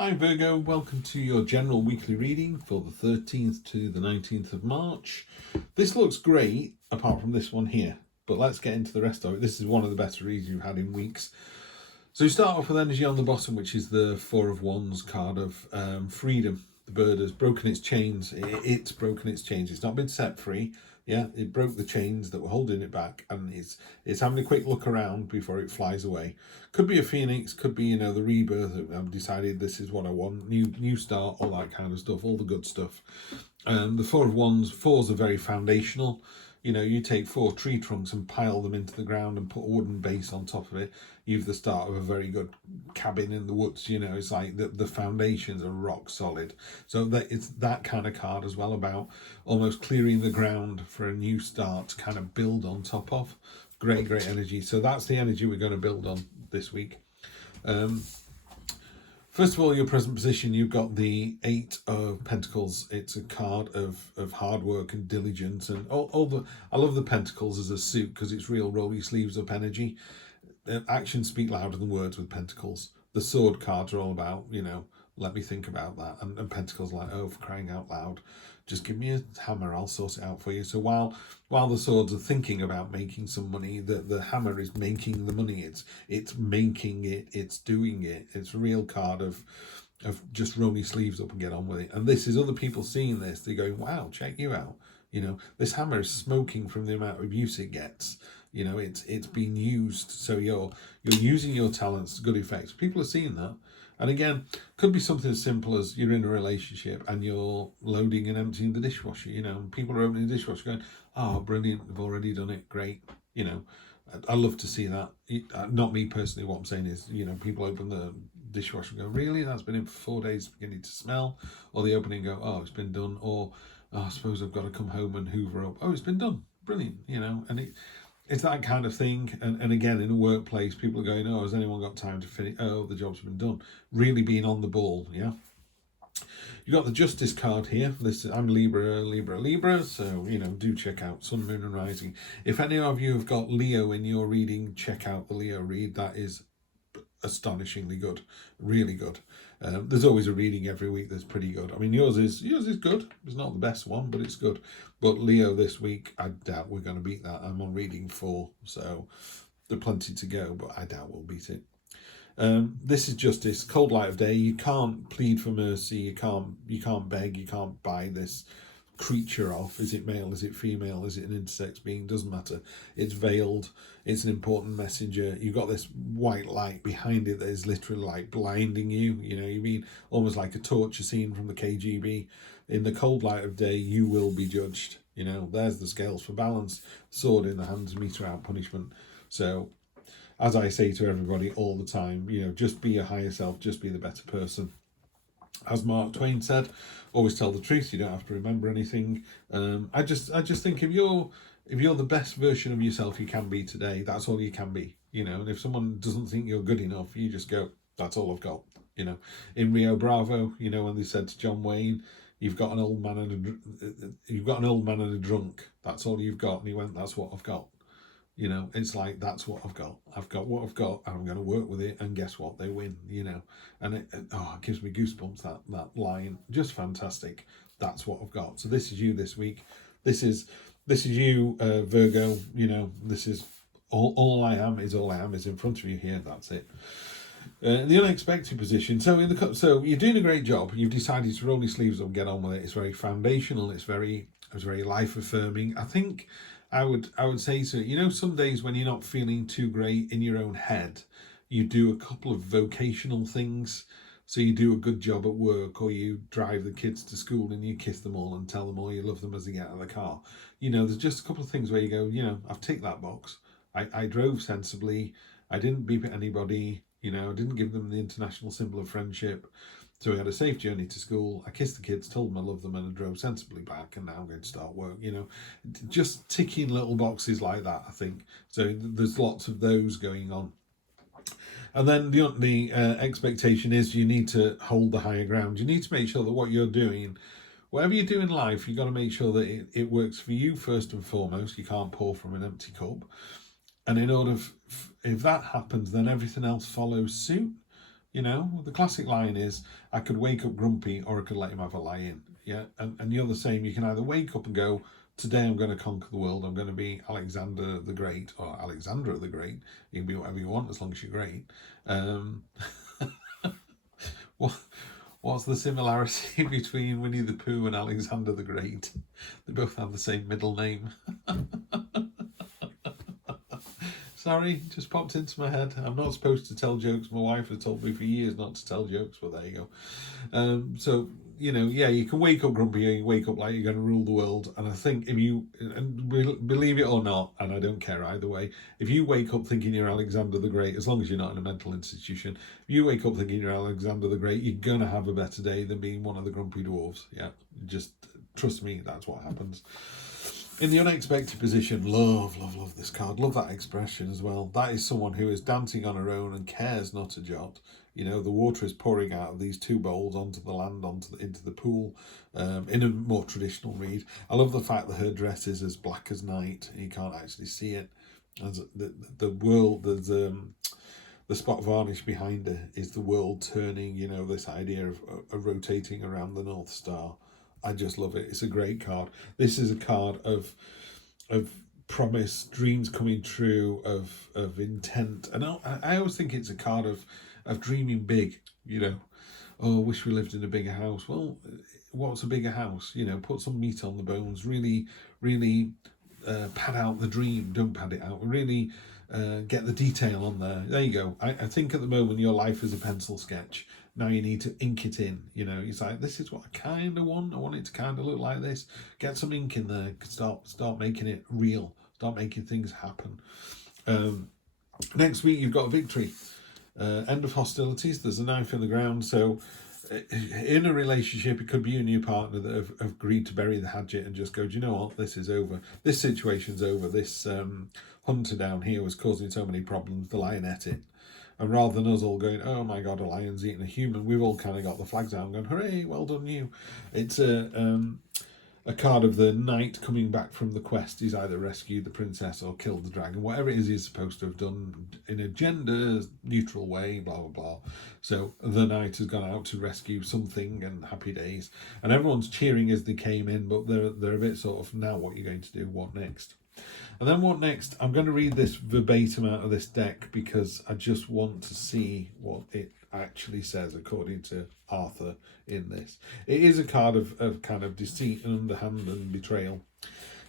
Hi Virgo, welcome to your general weekly reading for the 13th to the 19th of March. This looks great, apart from this one here, but let's get into the rest of it. This is one of the better reads you've had in weeks. So you start off with energy on the bottom, which is the Four of Wands card of freedom. The bird has broken its chains. It's broken its chains. It's not been set free. Yeah, it broke the chains that were holding it back, and it's having a quick look around before it flies away. Could be a phoenix, could be the rebirth. I've decided this is what I want, new start, all that kind of stuff, all the good stuff. The Four of Wands, fours are very foundational. You take 4 tree trunks and pile them into the ground and put a wooden base on top of it. You've the start of a very good cabin in the woods. It's like the foundations are rock solid. So that it's that kind of card as well, about almost clearing the ground for a new start to kind of build on top of. Great energy. So that's the energy we're going to build on this week. First of all, your present position, you've got the 8 of Pentacles. It's a card of hard work and diligence, and I love the Pentacles as a suit because it's real roll your sleeves up energy. Actions speak louder than words with Pentacles. The Sword cards are all about, let me think about that, and Pentacles like, oh, for crying out loud, just give me a hammer, I'll sort it out for you. So while the swords are thinking about making some money, the hammer is making the money. It's making it, it's doing it. It's a real card of just roll your sleeves up and get on with it. And this is other people seeing this, they're going, wow, check you out. This hammer is smoking from the amount of use it gets. It's being used, so you're using your talents to good effect. People are seeing that. And again, could be something as simple as you're in a relationship and you're loading and emptying the dishwasher. People are opening the dishwasher going, oh, brilliant, they've already done it, great. I love to see that. Not me personally, what I'm saying is, people open the dishwasher and go, really, that's been in for 4 days, beginning to smell. Or they open it and go, oh, it's been done. Or, oh, I suppose I've got to come home and hoover up. Oh, it's been done, brilliant, and it's that kind of thing. And again, in a workplace, people are going, oh, has anyone got time to finish? Oh, the job's been done. Really being on the ball, yeah. You got the Justice card here. I'm Libra, so, do check out Sun, Moon and Rising. If any of you have got Leo in your reading, check out the Leo read. That is astonishingly good, really good. There's always a reading every week that's pretty good. I mean, yours is good. It's not the best one, but it's good. But Leo this week, I doubt we're going to beat that. I'm on reading 4, so there's plenty to go, but I doubt we'll beat it. This is Justice, cold light of day. You can't plead for mercy. You can't beg. You can't buy this creature off. Is it male? Is it female? Is it an intersex being? Doesn't matter. It's veiled. It's an important messenger. You've got this white light behind it that is literally like blinding you. You mean almost like a torture scene from the KGB. In the cold light of day, you will be judged. There's the scales for balance. Sword in the hands, meter out punishment. So, as I say to everybody all the time, just be your higher self. Just be the better person. As Mark Twain said, always tell the truth. You don't have to remember anything. I just think if you're the best version of yourself you can be today, that's all you can be. And if someone doesn't think you're good enough, you just go, that's all I've got. In Rio Bravo, when they said to John Wayne, you've got an old man and a drunk. That's all you've got. And he went, that's what I've got. It's like, that's what I've got. I've got what I've got, and I'm going to work with it. And guess what? They win. And it gives me goosebumps. That line, just fantastic. That's what I've got. So this is you this week. This is you, Virgo. This is all I am is in front of you here. That's it. The unexpected position. So you're doing a great job. You've decided to roll your sleeves up and get on with it. It's very foundational. It's very life affirming. I think I would say so. Some days when you're not feeling too great in your own head, you do a couple of vocational things. So you do a good job at work, or you drive the kids to school and you kiss them all and tell them all you love them as they get out of the car. There's just a couple of things where you go, I've ticked that box. I drove sensibly. I didn't beep at anybody. I didn't give them the international symbol of friendship. So we had a safe journey to school. I kissed the kids, told them I love them, and I drove sensibly back. And now I'm going to start work. Just ticking little boxes like that, I think. So there's lots of those going on. And then the expectation is you need to hold the higher ground. You need to make sure that what you're doing, whatever you do in life, you've got to make sure that it works for you first and foremost. You can't pour from an empty cup. And in order, if that happens, then everything else follows suit. You know, the classic line is, I could wake up grumpy or I could let him have a lie in. Yeah, and you're the same. You can either wake up and go, today I'm going to conquer the world. I'm going to be Alexander the Great or Alexandra the Great. You can be whatever you want as long as you're great. What's the similarity between Winnie the Pooh and Alexander the Great? They both have the same middle name. Sorry, just popped into my head. I'm not supposed to tell jokes. My wife has told me for years not to tell jokes, but there you go. So, you know, yeah, you can wake up grumpy or you wake up like you're going to rule the world. And I think if you, and believe it or not, and I don't care either way, if you wake up thinking you're Alexander the Great, as long as you're not in a mental institution, if you wake up thinking you're Alexander the Great, you're going to have a better day than being one of the grumpy dwarves. Yeah, just trust me, that's what happens. In the unexpected position, love this card. Love that expression as well. That is someone who is dancing on her own and cares not a jot. You know, the water is pouring out of these two bowls onto the land, into the pool, in a more traditional read. I love the fact that her dress is as black as night. You can't actually see it. As the world, there's the spot varnish behind her is the world turning. You know, this idea of rotating around the North Star. I just love it. It's a great card. This is a card of promise, dreams coming true, of intent. And I always think it's a card of dreaming big, you know. Oh, wish we lived in a bigger house. Well, what's a bigger house? You know, put some meat on the bones. Really, really pad out the dream. Don't pad it out. Really get the detail on there. There you go. I think at the moment your life is a pencil sketch. Now you need to ink it in. You know, it's like, this is what I kind of want. I want it to kind of look like this. Get some ink in there. Start making it real. Start making things happen. Next week you've got a victory. End of hostilities. There's a knife in the ground. So in a relationship, it could be you and your partner that have agreed to bury the hatchet and just go, do you know what? This is over. This situation's over. This hunter down here was causing so many problems. The lion ate it. And rather than us all going, oh my God, a lion's eating a human, we've all kind of got the flags out and going, hooray, well done you. It's a card of the knight coming back from the quest. He's either rescued the princess or killed the dragon, whatever it is he's supposed to have done in a gender neutral way, blah, blah, blah. So the knight has gone out to rescue something and happy days. And everyone's cheering as they came in, but they're a bit sort of, now what are you going to do? What next? And then what next? I'm going to read this verbatim out of this deck because I just want to see what it actually says according to Arthur in this. It is a card of kind of deceit and underhand and betrayal.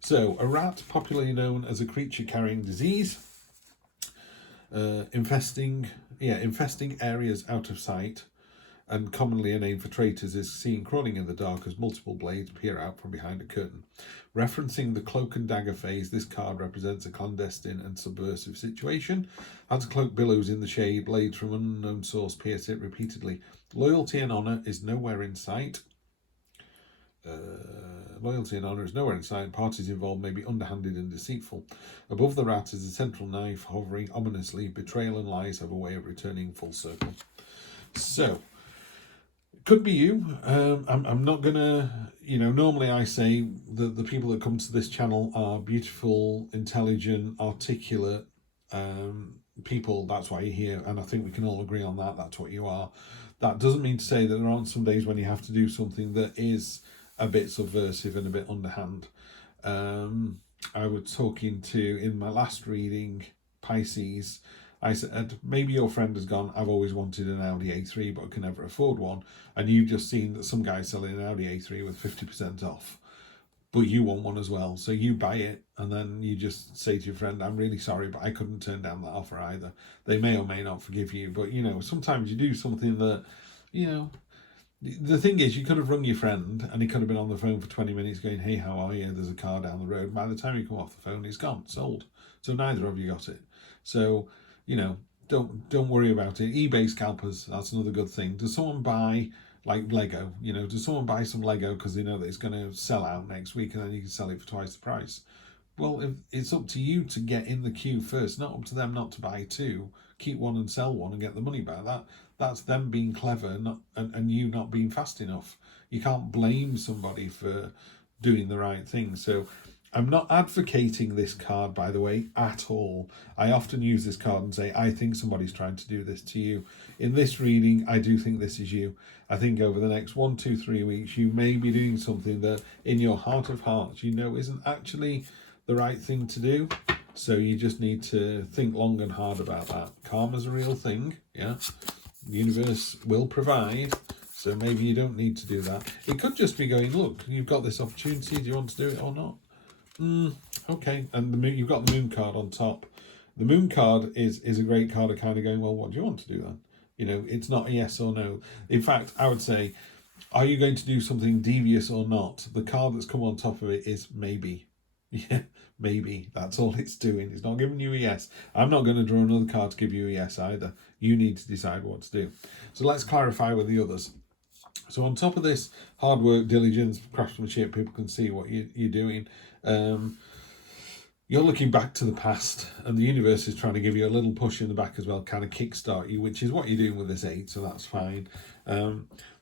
So, a rat, popularly known as a creature carrying disease, infesting areas out of sight, and commonly a name for traitors, is seen crawling in the dark as multiple blades peer out from behind a curtain. Referencing the cloak and dagger phase, this card represents a clandestine and subversive situation. As a cloak billows in the shade, blades from unknown source pierce it repeatedly. Loyalty and honour is nowhere in sight. Parties involved may be underhanded and deceitful. Above the rat is a central knife hovering ominously. Betrayal and lies have a way of returning full circle. So, could be you. I'm not gonna, normally I say that the people that come to this channel are beautiful, intelligent, articulate people. That's why you're here, and I think we can all agree on that. That's what you are. That doesn't mean to say that there aren't some days when you have to do something that is a bit subversive and a bit underhand. I was talking to, in my last reading, Pisces, I said, maybe your friend has gone, I've always wanted an Audi A3 but can never afford one, and you've just seen that some guy's selling an Audi A3 with 50% off, but you want one as well, so you buy it, and then you just say to your friend, I'm really sorry, but I couldn't turn down that offer either. They may or may not forgive you, but sometimes you do something that, the thing is, you could have rung your friend and he could have been on the phone for 20 minutes going, hey, how are you? There's a car down the road. By the time you come off the phone, it's gone, sold. So neither of you got it. So, don't worry about it. eBay scalpers, that's another good thing. Does someone buy, like Lego? Does someone buy some Lego because they know that it's going to sell out next week and then you can sell it for twice the price? Well, if it's up to you to get in the queue first, not up to them not to buy two, keep one and sell one and get the money back. That's them being clever, and you not being fast enough. You can't blame somebody for doing the right thing. So I'm not advocating this card, by the way, at all. I often use this card and say, I think somebody's trying to do this to you. In this reading, I do think this is you. I think over the next 1, 2, 3 weeks, you may be doing something that in your heart of hearts, you know isn't actually the right thing to do. So you just need to think long and hard about that. Karma's a real thing, yeah. The universe will provide. So maybe you don't need to do that. It could just be going, look, you've got this opportunity. Do you want to do it or not? Okay, and the moon, you've got the moon card on top. The moon card is a great card of kind of going, well, what do you want to do then? You know, it's not a yes or no. In fact, I would say, are you going to do something devious or not? The card that's come on top of it is maybe. Yeah, maybe. That's all it's doing. It's not giving you a yes. I'm not going to draw another card to give you a yes either. You need to decide what to do. So let's clarify with the others. So on top of this hard work, diligence, craftsmanship, people can see what you're doing. You're looking back to the past, and the universe is trying to give you a little push in the back as well, kind of kickstart you, which is what you're doing with this 8, so that's fine.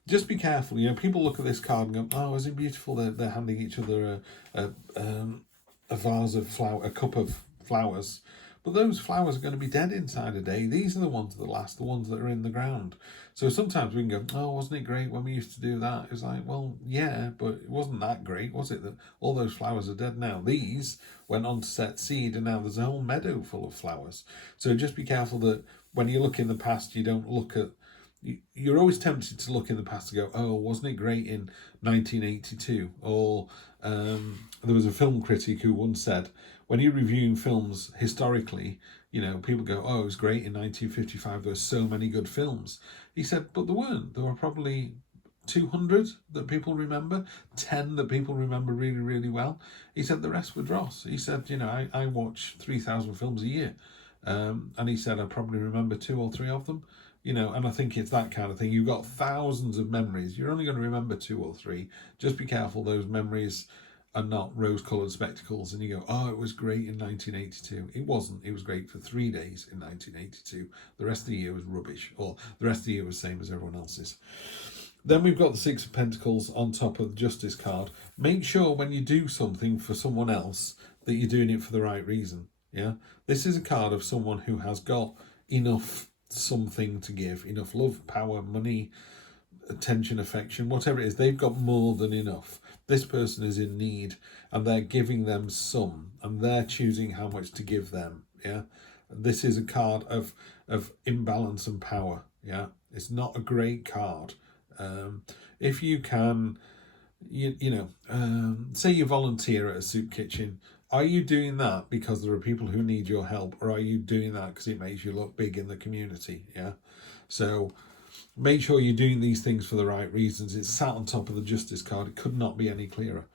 Just be careful. You know, people look at this card and go, "Oh, isn't it beautiful?" They're handing each other a vase of flower, a cup of flowers. But those flowers are going to be dead inside a day. These are the ones that last, the ones that are in the ground. So sometimes we can go, oh, wasn't it great when we used to do that? It's like, well, yeah, but it wasn't that great, was it? That all those flowers are dead now. These went on to set seed, and now there's a whole meadow full of flowers. So just be careful that when you look in the past, you don't look at, you're always tempted to look in the past to go, oh, wasn't it great in 1982? Or there was a film critic who once said, when you're reviewing films historically, you know, people go, oh, it was great in 1955. There were so many good films. He said, but there weren't. There were probably 200 that people remember, 10 that people remember really, really well. He said the rest were dross. He said, you know, I watch 3,000 films a year. And he said, I probably remember 2 or 3 of them. You know, and I think it's that kind of thing. You've got thousands of memories. You're only going to remember 2 or 3. Just be careful those memories are not rose-coloured spectacles and you go, oh, it was great in 1982. It wasn't. It was great for 3 days in 1982. The rest of the year was rubbish, or the rest of the year was the same as everyone else's. Then we've got the 6 of Pentacles on top of the Justice card. Make sure when you do something for someone else that you're doing it for the right reason. Yeah, this is a card of someone who has got enough something to give, enough love, power, money, attention, affection, whatever it is. They've got more than enough. This person is in need and they're giving them some, and they're choosing how much to give them. Yeah, this is a card of imbalance and power. Yeah, it's not a great card. If you can, say you volunteer at a soup kitchen, are you doing that because there are people who need your help, or are you doing that because it makes you look big in the community? Yeah, so make sure you're doing these things for the right reasons. It's sat on top of the Justice card. It could not be any clearer.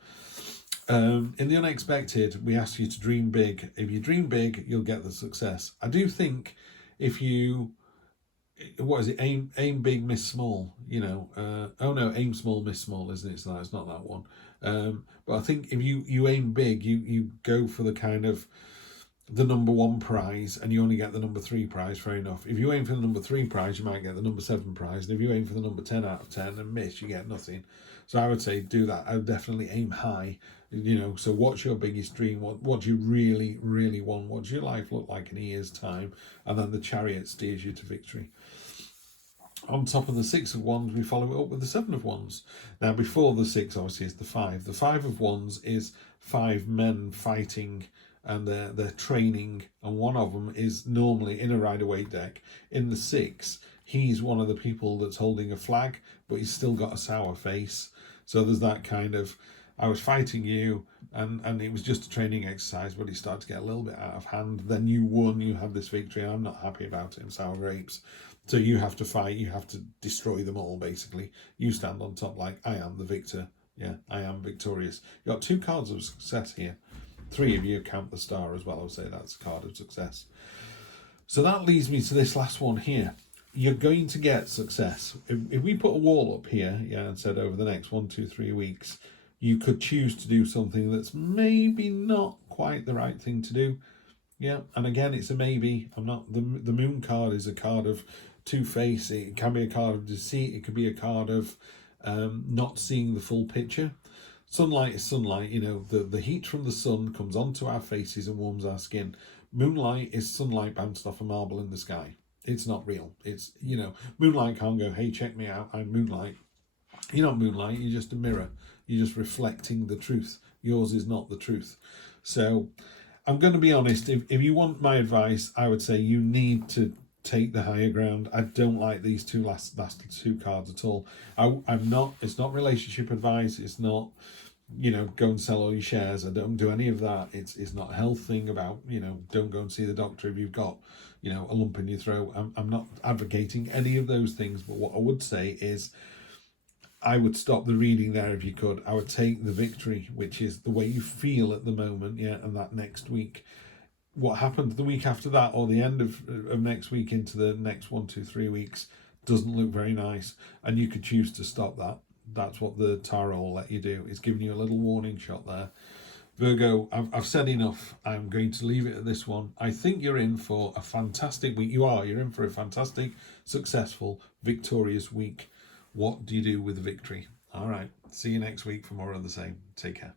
In the unexpected, we ask you to dream big. If you dream big, you'll get the success. I do think if you, what is it? Aim big, miss small. You know, aim small, miss small, isn't it? So it's not that one. But I think if you aim big, you go for the kind of the number 1 prize and you only get the number 3 prize. Fair enough. If you aim for the number 3 prize, you might get the number 7 prize, and if you aim for the number 10 out of 10 and miss, you get nothing. So I would say do that. I would definitely aim high. You know, so what's your biggest dream? What do you really, really want? What does your life look like in a year's time? And then the Chariot steers you to victory. On top of the 6 of Wands, we follow it up with the 7 of Wands. Now, before the 6, obviously, is the 5. The 5 of Wands is 5 men fighting, and they're training, and one of them is normally in a Rider-Waite deck. In the 6, he's one of the people that's holding a flag, but he's still got a sour face. So there's that kind of, I was fighting you, and it was just a training exercise, but it started to get a little bit out of hand. Then you won, you had this victory, and I'm not happy about it, I'm sour grapes. So you have to fight, you have to destroy them all, basically. You stand on top like, I am the victor. Yeah, I am victorious. You've got 2 cards of success here. 3 of you count the star as well. I would say that's a card of success. So that leads me to this last one here. You're going to get success. If we put a wall up here, yeah, and said over the next 1, 2, 3 weeks, you could choose to do something that's maybe not quite the right thing to do. Yeah, and again, it's a maybe. I'm not, the moon card is a card of two-face. It can be a card of deceit. It could be a card of not seeing the full picture. Sunlight is sunlight. You know, the heat from the sun comes onto our faces and warms our skin. Moonlight is sunlight bounced off a marble in the sky. It's not real. It's, you know, moonlight can't go, hey, check me out, I'm moonlight. You're not moonlight, you're just a mirror. You're just reflecting the truth. Yours is not the truth. So I'm going to be honest, if you want my advice, I would say you need to take the higher ground. I don't like these last two cards at all. I'm not, it's not relationship advice. It's not, you know, go and sell all your shares. I don't do any of that. It's not a health thing about, you know, don't go and see the doctor if you've got, you know, a lump in your throat. I'm not advocating any of those things. But what I would say is, I would stop the reading there if you could. I would take the victory, which is the way you feel at the moment, yeah, and that next week. What happened the week after that, or the end of next week into the next 1, 2, 3 weeks, doesn't look very nice, and you could choose to stop that. That's what the tarot will let you do. It's giving you a little warning shot there. Virgo, I've said enough. I'm going to leave it at this one. I think you're in for a fantastic week. You're in for a fantastic, successful, victorious week. What do you do with the victory? All right. See you next week for more of the same. Take care.